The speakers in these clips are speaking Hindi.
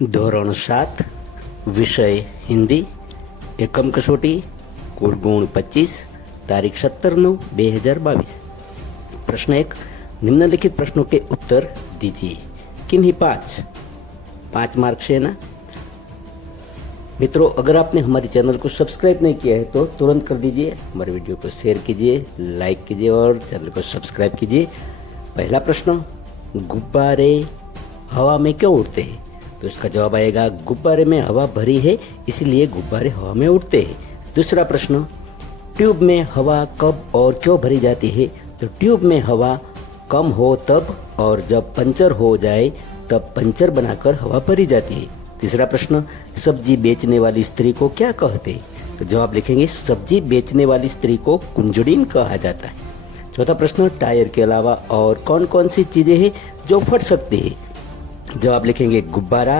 ધોરણ 7 વિષય હિન્દી એકમ કસોટી કુલ ગુણ 25 तारीख 17/9/2022। प्रश्न 1, निम्नलिखित प्रश्नों के उत्तर दीजिए। किन्हीं 5 मार्क से ना। मित्रों, अगर आपने हमारे चैनल को सब्सक्राइब नहीं किया है तो तुरंत कर दीजिए, हमारे वीडियो को शेयर कीजिए, लाइक कीजिए और चैनल को सब्सक्राइब कीजिए। पहला प्रश्न, गुब्बारे हवा में क्यों उड़ते हैं? तो इसका जवाब आएगा, गुब्बारे में हवा भरी है इसलिए गुब्बारे हवा में उड़ते हैं। दूसरा प्रश्न, ट्यूब में हवा कब और क्यों भरी जाती है? तो ट्यूब में हवा कम हो तब, और जब पंचर हो जाए तब पंचर बनाकर हवा भरी जाती है। तीसरा प्रश्न, सब्जी बेचने वाली स्त्री को क्या कहते हैं? तो जवाब लिखेंगे, सब्जी बेचने वाली स्त्री को कुंजड़ीन कहा जाता है। चौथा प्रश्न, टायर के अलावा और कौन कौन सी चीजें हैं जो फट सकती है? जवाब लिखेंगे, गुब्बारा,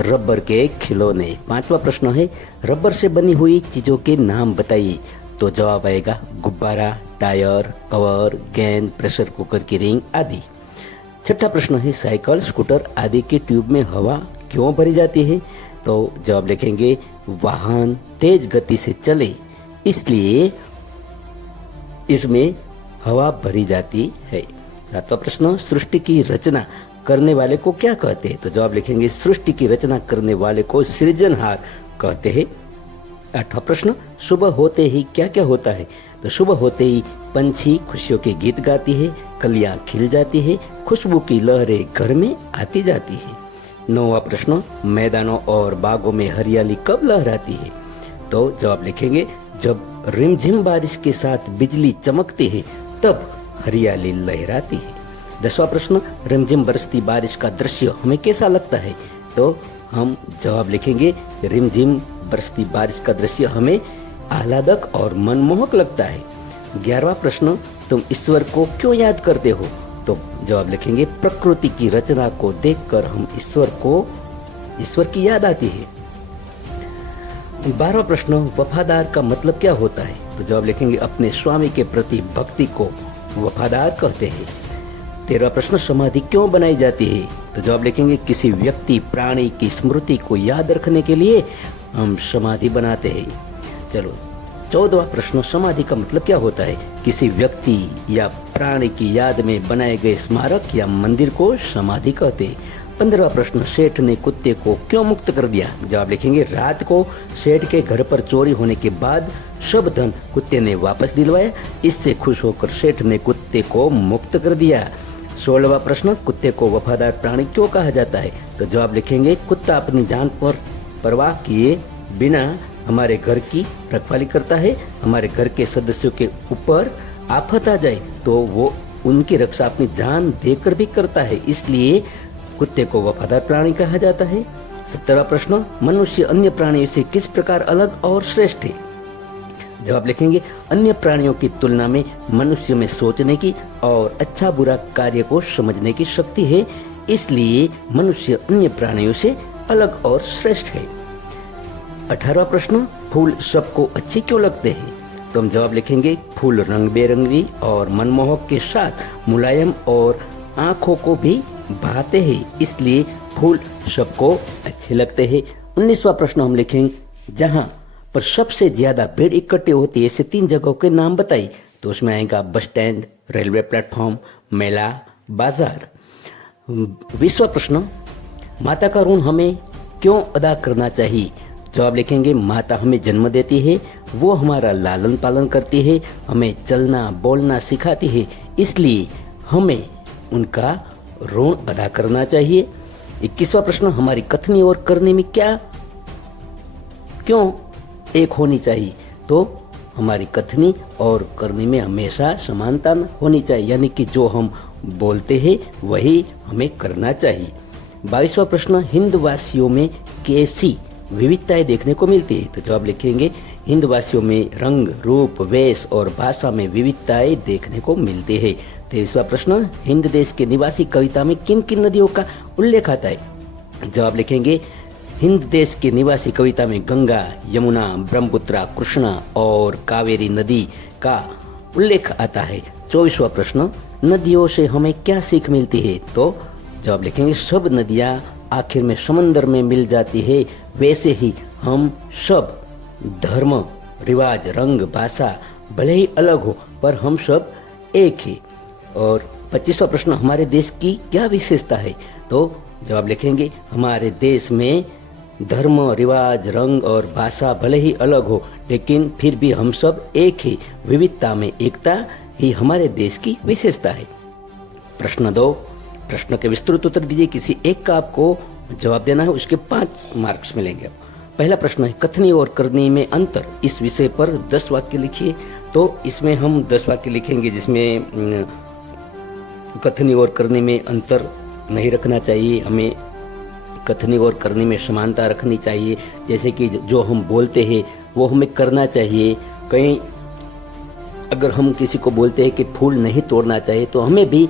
रबर के खिलौने। पांचवा प्रश्न है, रबर से बनी हुई चीजों के नाम बताइए। तो जवाब आएगा, गुब्बारा, टायर, कवर, गेंद, प्रेशर कुकर की रिंग आदि। छठा प्रश्न है, साइकिल, स्कूटर आदि की ट्यूब में हवा क्यों भरी जाती है? तो जवाब लिखेंगे, वाहन तेज गति से चले इसलिए इसमें हवा भरी जाती है। सातवां प्रश्न, सृष्टि की रचना करने वाले को क्या कहते हैं? तो जवाब लिखेंगे, सृष्टि की रचना करने वाले को सृजनहार कहते हैं। आठवां प्रश्न, सुबह होते ही क्या क्या होता है? तो सुबह होते ही पंछी खुशियों के गीत गाती है, कलियां खिल जाती है, खुशबू की लहरें घर में आती जाती है। नौवां प्रश्न, मैदानों और बागों में हरियाली कब लहराती है? तो जवाब लिखेंगे, जब रिमझिम बारिश के साथ बिजली चमकती है तब हरियाली लहराती है। 10वां प्रश्न, रिमझिम बरसती बारिश का दृश्य हमें कैसा लगता है? तो हम जवाब लिखेंगे, रिमझिम बरसती बारिश का दृश्य हमें आह्लादक और मनमोहक लगता है। 11वां प्रश्न, तुम ईश्वर को क्यों याद करते हो? तो जवाब लिखेंगे, प्रकृति की रचना को देखकर हम ईश्वर की याद आती है। 12वां प्रश्न, वफादार का मतलब क्या होता है? तो जवाब लिखेंगे, अपने स्वामी के प्रति भक्ति को वफादार कहते हैं। 13वां प्रश्न, समाधि क्यों बनाई जाती है? तो जवाब लिखेंगे, किसी व्यक्ति प्राणी की स्मृति को याद रखने के लिए हम समाधि बनाते हैं। चलो 14वां प्रश्न, समाधि का मतलब क्या होता है? किसी व्यक्ति या प्राणी की याद में बनाए गए स्मारक या मंदिर को समाधि कहते हैं। 15वां प्रश्न, सेठ ने कुत्ते को क्यों मुक्त कर दिया? जवाब लिखेंगे, रात को सेठ के घर पर चोरी होने के बाद सब धन कुत्ते ने वापस दिलवाया, इससे खुश होकर सेठ ने कुत्ते को मुक्त कर दिया। 16वां प्रश्न, कुत्ते को वफादार प्राणी क्यों कहा जाता है? तो जवाब लिखेंगे, कुत्ता अपनी जान पर परवाह किए बिना हमारे घर की रखवाली करता है। हमारे घर के सदस्यों के ऊपर आफत आ जाए तो वो उनकी रक्षा अपनी जान देकर भी करता है, इसलिए कुत्ते को वफादार प्राणी कहा जाता है। 17वां प्रश्न, मनुष्य अन्य प्राणियों से किस प्रकार अलग और श्रेष्ठ है? जवाब लिखेंगे, अन्य प्राणियों की तुलना में मनुष्य में सोचने की और अच्छा बुरा कार्य को समझने की शक्ति है, इसलिए मनुष्य अन्य प्राणियों से अलग और श्रेष्ठ है। 18वां प्रश्न, फूल सबको अच्छे क्यों लगते हैं? तो हम जवाब लिखेंगे, फूल रंग बेरंगी और मनमोहक के साथ मुलायम और आंखों को भी भाते हैं, इसलिए फूल सबको अच्छे लगते हैं। 19वां प्रश्न हम लिखेंगे, जहाँ पर सबसे ज्यादा भीड़ इकट्ठी होती है ऐसे 3 जगहों के नाम बताइए। तो उसमें आएगा बस स्टैंड, रेलवे प्लेटफॉर्म, मेला, बाजार। 20वां प्रश्न, माता का ऋण हमें क्यों अदा करना चाहिए? जवाब लिखेंगे, माता हमें जन्म देती है, वो हमारा लालन पालन करती है, हमें चलना बोलना सिखाती है, इसलिए हमें उनका ऋण अदा करना चाहिए। 21वां प्रश्न, हमारी कथनी और करने में क्यों एक होनी चाहिए? तो हमारी कथनी और करने में हमेशा समानता होनी चाहिए, यानी कि जो हम बोलते हैं वही हमें करना चाहिए। 22वां प्रश्न, हिंदवासियों में कैसी विविधताएं देखने को मिलती है? तो जवाब लिखेंगे, हिंदवासियों में रंग, रूप, वेश और भाषा में विविधताएं देखने को मिलती है। 23वां प्रश्न, हिंद देश के निवासी कविता में किन किन नदियों का उल्लेख आता है? जवाब लिखेंगे, हिंद देश के निवासी कविता में गंगा, यमुना, ब्रह्मपुत्र, कृष्णा और कावेरी नदी का उल्लेख आता है। 24वां प्रश्न, नदियों से हमें क्या सीख मिलती है? तो जवाब लिखेंगे, सब नदियाँ आखिर में समंदर में मिल जाती है, वैसे ही हम सब धर्म, रिवाज, रंग, भाषा भले ही अलग हो पर हम सब एक ही। और 25वां प्रश्न, हमारे देश की क्या विशेषता है? तो जवाब लिखेंगे, हमारे देश में धर्म, रिवाज, रंग और भाषा भले ही अलग हो लेकिन फिर भी हम सब एक ही। विविधता में एकता ही हमारे देश की विशेषता है। प्रश्न 2, प्रश्न के विस्तृत उत्तर दीजिए। किसी एक का आपको जवाब देना है, उसके 5 मार्क्स मिलेंगे। पहला प्रश्न है, कथनी और करनी में अंतर, इस विषय पर 10 वाक्य लिखिए। तो इसमें हम 10 वाक्य लिखेंगे जिसमें कथनी और करनी में अंतर नहीं रखना चाहिए, हमें कथनी और करनी में समानता रखनी चाहिए। जैसे कि जो हम बोलते हैं वो हमें करना चाहिए। कहीं अगर हम किसी को बोलते हैं कि फूल नहीं तोड़ना चाहिए तो हमें भी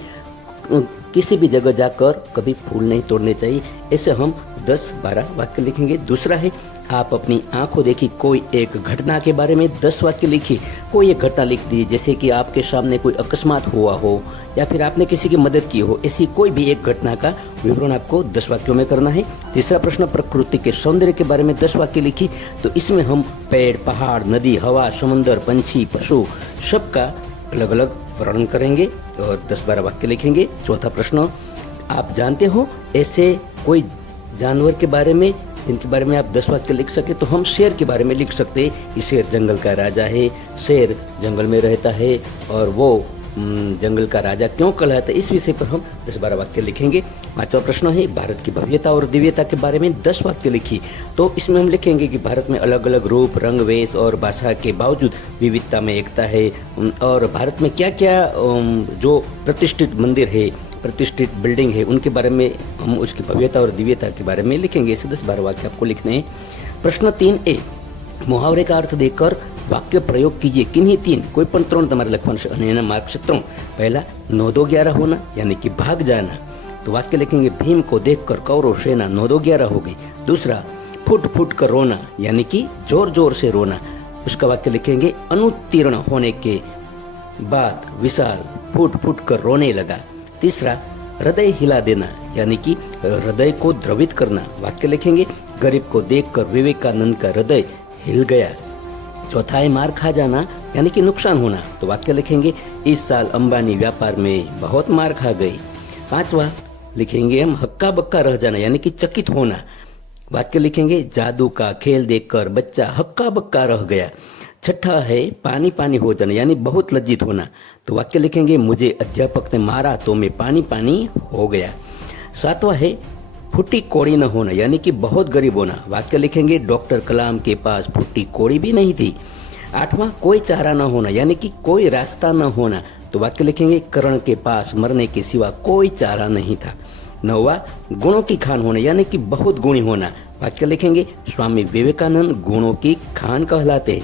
किसी भी जगह जाकर कभी फूल नहीं तोड़ने चाहिए। ऐसे हम 10-12 वाक्य लिखेंगे। दूसरा है, आप अपनी आंखों देखी कोई एक घटना के बारे में 10 वाक्य लिखिए। कोई एक घटना लिख दी, जैसे कि आपके सामने कोई अकस्मात हुआ हो या फिर आपने किसी की मदद की हो, ऐसी कोई भी एक घटना का विवरण आपको 10 वाक्यों में करना है। तीसरा प्रश्न, प्रकृति के सौंदर्य के बारे में 10 वाक्य लिखिए। तो इसमें हम पेड़, पहाड़, नदी, हवा, समुद्र, पंछी, पशु सबका अलग अलग वर्णन करेंगे और 10-12 वाक्य लिखेंगे। चौथा प्रश्न, आप जानते हो ऐसे कोई जानवर के बारे में जिनके बारे में आप 10 वाक्य लिख सके? तो हम शेर के बारे में लिख सकते हैं कि शेर जंगल का राजा है, शेर जंगल में रहता है और वो जंगल का राजा क्यों कहलाता है, इस विषय पर हम 10-12 वाक्य लिखेंगे। पांचवा प्रश्न है, भारत की भव्यता और दिव्यता के बारे में 10 वाक्य लिखिए। तो इसमें हम लिखेंगे कि भारत में अलग अलग रूप, रंग, वेश और भाषा के बावजूद विविधता में एकता है। और भारत में क्या क्या जो प्रतिष्ठित मंदिर है, प्रतिष्ठित बिल्डिंग है, उनके बारे में हम उसकी भव्यता और दिव्यता के बारे में लिखेंगे। ऐसे 10-12 वाक्य आपको लिखने हैं। प्रश्न 3A, मुहावरे का अर्थ देकर वाक्य प्रयोग कीजिए। किन्हीं 3 कोई पण 3 તમારે લખવાનું છે અને એના માર્ક છે 3। पहला, 9-2-11 होना यानी कि भाग जाना, तो वाक्य लिखेंगे, भीम को देखकर कौरव सेना 9-2-11 हो गई। दूसरा, फुट फुट कर रोना यानी कि जोर जोर से रोना, उसका वाक्य लिखेंगे, अनुत्तीर्ण होने के बाद विशाल फुट फुट कर रोने लगा। तीसरा, हृदय हिला देना यानी कि हृदय को द्रवित करना, वाक्य लिखेंगे, गरीब को देखकर विवेकानंद का हृदय हिल गया। चौथा है, मार खा जाना यानी कि नुकसान होना, तो वाक्य लिखेंगे, इस साल अंबानी व्यापार में बहुत मार खा गई। पांचवा लिखेंगे हम, हक्का बक्का रह जाना यानी कि चकित होना, वाक्य लिखेंगे, जादू का खेल देखकर बच्चा हक्का बक्का रह गया। छठा है, पानी पानी हो जाना यानी बहुत लज्जित होना, तो वाक्य लिखेंगे, मुझे अध्यापक ने मारा तो मैं पानी पानी हो गया। सातवां है, फुटी कोड़ी न होना यानी कि बहुत गरीब होना, वाक्य लिखेंगे, डॉक्टर कलाम के पास फुटी कोड़ी भी नहीं थी। आठवां, कोई चारा न होना यानी कि कोई रास्ता न होना, तो वाक्य लिखेंगे, कर्ण के पास मरने के सिवा कोई चारा नहीं था। नौवां, गुणों की खान होना यानी कि बहुत गुणी होना, वाक्य लिखेंगे, स्वामी विवेकानंद गुणों की खान कहलाते।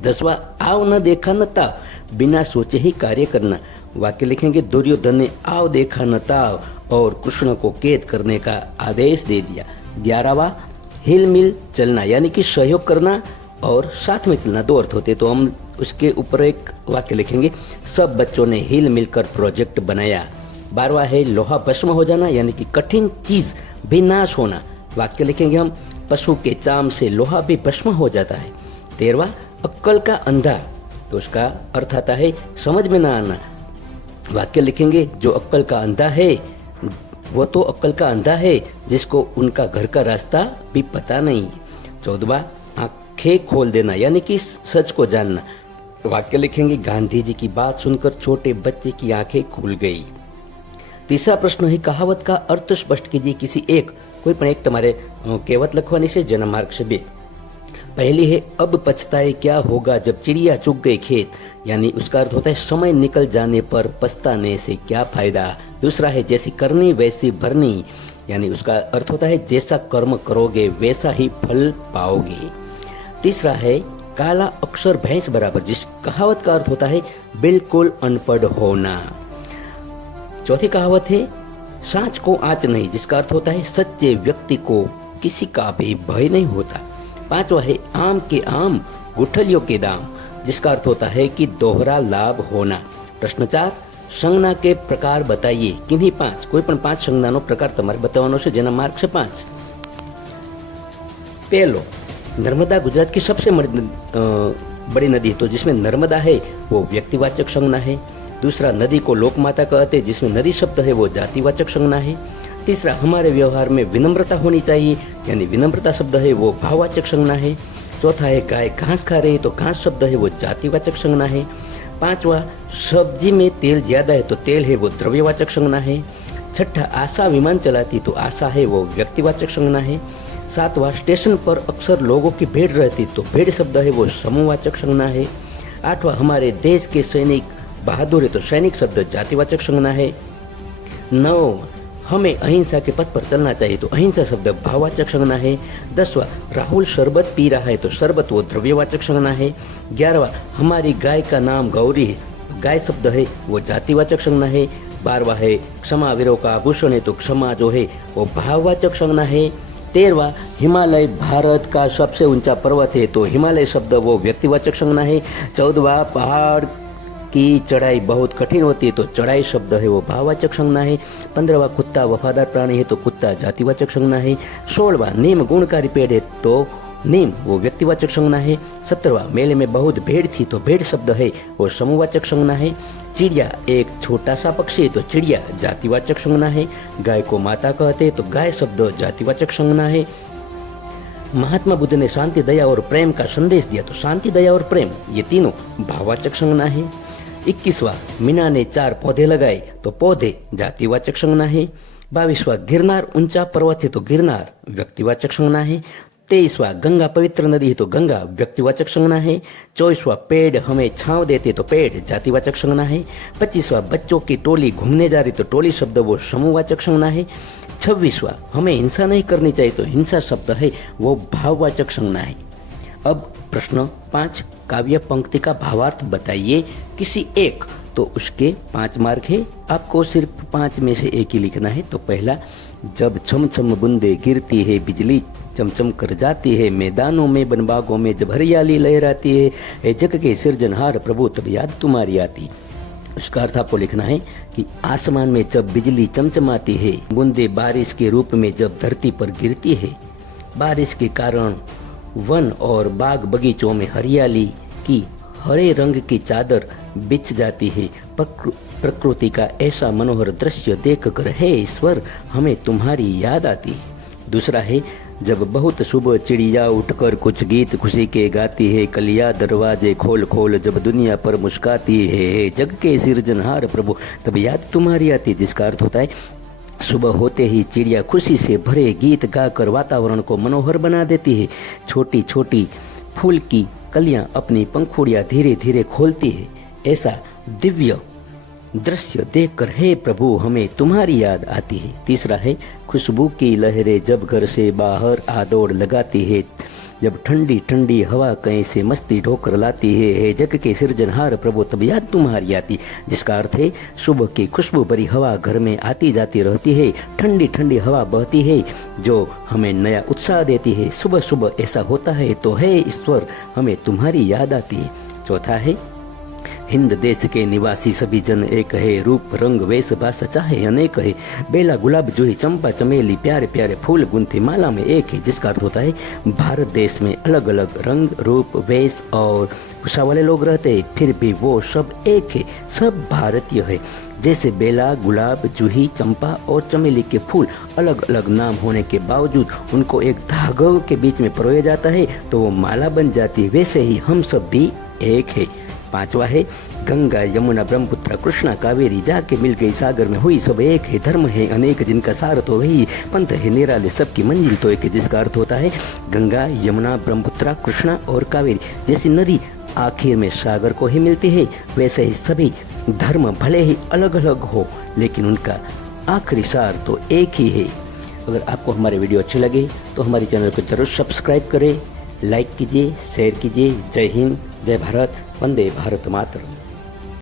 10वां, आव न देखा न ताव, बिना सोचे ही कार्य करना, वाक्य लिखेंगे, दुर्योधन ने आव देखा न ताव और कृष्ण को कैद करने का आदेश दे दिया। 11वां, हिल मिल चलना यानी कि सहयोग करना और साथ में चलना, 2 अर्थ होते, तो हम उसके ऊपर एक वाक्य लिखेंगे, सब बच्चों ने हिल मिलकर प्रोजेक्ट बनाया। 12वां है, लोहा भस्म हो जाना यानी कि कठिन चीज भी नाश होना, वाक्य लिखेंगे हम, पशु के चाम से लोहा भी भस्म हो जाता है। 13वां, अक्कल का अंधा, तो उसका अर्थ आता है समझ में ना आना, वाक्य लिखेंगे, जो अक्कल का अंधा है वो तो अक्कल का अंधा है जिसको उनका घर का रास्ता भी पता नहीं। 14वां, आंखें खोल देना यानी कि सच को जानना, वाक्य लिखेंगे, गांधी जी की बात सुनकर छोटे बच्चे की आंखें खुल गई। तीसरा प्रश्न है, कहावत का अर्थ स्पष्ट कीजिए। किसी एक कोई पण एक તમારે કહેવત લખવાની છે જેના માર્ક છે 2। पहली है, अब पछताए क्या होगा जब चिड़िया चुग गई खेत, यानी उसका अर्थ होता है समय निकल जाने पर पछताने से क्या फायदा। दूसरा है, जैसी करनी वैसी भरनी, यानी उसका अर्थ होता है जैसा कर्म करोगे वैसा ही फल पाओगे। तीसरा है, काला अक्षर भैंस बराबर, जिस कहावत का अर्थ होता है बिल्कुल अनपढ़ होना। चौथी कहावत है, सांच को आंच नहीं, जिसका अर्थ होता है सच्चे व्यक्ति को किसी का भी भय नहीं होता। पांचवा है, आम के आम गुठलियों के दाम, जिसका अर्थ होता है कि दोहरा लाभ होना। प्रश्न 4, संज्ञा के प्रकार बताइए। किन्हीं 5 कोई पण 5 संज्ञानो प्रकार तमारे बतावવાનો છે, જેના માર્ક છે 5। पहलो, नर्मदा गुजरात की सबसे बड़ी नदी, तो जिसमें नर्मदा है वो व्यक्तिवाचक संज्ञा है। दूसरा, नदी को लोकमाता कहते हैं, जिसमें नदी शब्द है वो जातिवाचक संज्ञा है। तीसरा, हमारे व्यवहार में विनम्रता होनी चाहिए, यानी विनम्रता शब्द है वो भाववाचक संज्ञा है। चौथा है, गाय घास खा रही है, तो घास शब्द है वो जातिवाचक संज्ञा है। पांचवा, सब्जी में तेल ज्यादा है, तो तेल है वो द्रव्यवाचक संज्ञा है। छठा, आशा विमान चलाती, तो आशा है वो व्यक्तिवाचक संज्ञा है। सातवां, स्टेशन पर अक्सर लोगों की भीड़ रहती, तो भीड़ शब्द है वो समूहवाचक संज्ञा है। आठवां, हमारे देश के सैनिक बहादुर है, तो सैनिक शब्द जातिवाचक संज्ञा है। 9, हमें अहिंसा के पथ पर चलना चाहिए, तो अहिंसा शब्द भाववाचक संज्ञा है। 10वां, राहुल शरबत पी रहा है, तो शरबत वो द्रव्यवाचक संज्ञा है। 11वां, हमारी गाय का नाम गौरी है, तो गाय शब्द है वो जातिवाचक संज्ञा है। 12वां है, क्षमा वीरों का आभूषण है, तो क्षमा जो है वो भाववाचक संज्ञा है। 13वां, हिमालय भारत का सबसे ऊंचा पर्वत है, तो हिमालय शब्द वो व्यक्तिवाचक संज्ञा है। 14वां, पहाड़ की चढ़ाई बहुत कठिन होती है, तो चढ़ाई शब्द है वो भाववाचक संज्ञा है। 15वां, कुत्ता वफादार प्राणी है, तो कुत्ता जातिवाचक संज्ञा है। 16वां, नीम गुणकारी पेड़ है, तो नीम वो व्यक्तिवाचक संज्ञा है। 17वां, मेले में बहुत भीड़ थी, तो भीड़ शब्द है वो समूहवाचक संज्ञा है। चिड़िया एक छोटा सा पक्षी है, तो चिड़िया जातिवाचक संज्ञा है। गाय को माता कहते हैं, तो गाय शब्द जातिवाचक संज्ञा है। महात्मा बुद्ध ने शांति, दया और प्रेम का संदेश दिया, तो शांति, दया और प्रेम ये तीनों भाववाचक संज्ञा है। 21वां, मीना ने 4 पौधे लगाए, तो पौधे जातिवाचक संज्ञा है। 22वां, गिरनार ऊंचा पर्वत है, तो गिरनार व्यक्तिवाचक संज्ञा है। 23वां, गंगा पवित्र नदी है, तो गंगा व्यक्तिवाचक संज्ञा है। 24वां, पेड़ हमें छांव देते, तो पेड़ जातिवाचक संज्ञा है। 25वां, बच्चों की टोली घूमने जा रही, तो टोली शब्द वो समूहवाचक संज्ञा है। 26वां, हमें हिंसा नहीं करनी चाहिए, तो हिंसा शब्द है वो भाववाचक संज्ञा है। अब प्रश्न 5, काव्य पंक्ति का भावार्थ बताइए किसी एक, तो उसके 5 मार्क है। आपको सिर्फ 5 में से एक ही लिखना है। तो पहला, जब छम छम बूंदे गिरती है, बिजली चमचम कर जाती है, मैदानों में बनबागों में जब हरियाली लहराती है, ए जग के सृजनहार प्रभु तब याद तुम्हारी आती। उसका अर्थ आपको लिखना है कि आसमान में जब बिजली चमचमाती है, बूंदे बारिश के रूप में जब धरती पर गिरती है, बारिश के कारण वन और बाग बगीचों में हरियाली की हरे रंग की चादर बिछ जाती है, प्रकृति का ऐसा मनोहर दृश्य देखकर हे ईश्वर हमें तुम्हारी याद आती। दूसरा है, जब बहुत सुबह चिड़िया उठकर कुछ गीत खुशी के गाती है, कलिया दरवाजे खोल खोल जब दुनिया पर मुस्काती है, जग के सृजनहार प्रभु तब याद तुम्हारी आती। जिसका अर्थ होता है, सुबह होते ही चिड़िया खुशी से भरे गीत गाकर वातावरण को मनोहर बना देती है। छोटी छोटी फूल की कलियां अपनी पंखुड़ियां धीरे धीरे खोलती है। ऐसा दिव्य दृश्य देखकर हे प्रभु हमें तुम्हारी याद आती है। तीसरा है, खुशबू की लहरें जब घर से बाहर आदौड़ लगाती है, जब ठंडी ठंडी हवा कहीं से मस्ती ढोकर लाती है, हे जग के सृजनहार प्रभु तब याद तुम्हारी आती। जिसका अर्थ है, सुबह की खुशबू भरी हवा घर में आती जाती रहती है, ठंडी ठंडी हवा बहती है जो हमें नया उत्साह देती है। सुबह सुबह ऐसा होता है तो हे ईश्वर हमें तुम्हारी याद आती है। चौथा है, हिंद देश के निवासी सभी जन एक है, रूप रंग वेश भाषा चाहे अनेक है, बेला गुलाब जूही चंपा चमेली प्यारे प्यारे फूल गुंथी माला में एक है। जिसका अर्थ होता है, भारत देश में अलग अलग रंग रूप वेश और भाषा वाले लोग रहते हैं, फिर भी वो सब एक है, सब भारतीय है। जैसे बेला गुलाब जूही चंपा और चमेली के फूल अलग अलग नाम होने के बावजूद उनको एक धागों के बीच में परोया जाता है तो वो माला बन जाती है, वैसे ही हम सब भी एक है। पांचवा है, गंगा यमुना ब्रह्मपुत्र कृष्णा कावेरी जाके मिल गई सागर में हुई सब एक है, धर्म है अनेक जिनका सार तो वही, पंथ है निराले सबकी मंजिल तो एक है। जिसका अर्थ होता है, गंगा यमुना ब्रह्मपुत्र कृष्णा और कावेरी जैसी नदी आखिर में सागर को ही मिलती है, वैसे ही सभी धर्म भले ही अलग अलग हो लेकिन उनका आखिरी सार तो एक ही है। अगर आपको हमारे वीडियो अच्छे लगे तो हमारे चैनल को जरूर सब्सक्राइब करें, लाइक कीजिए, शेयर कीजिए। जय हिंद, जय भारत, वंदे भारत मातरम।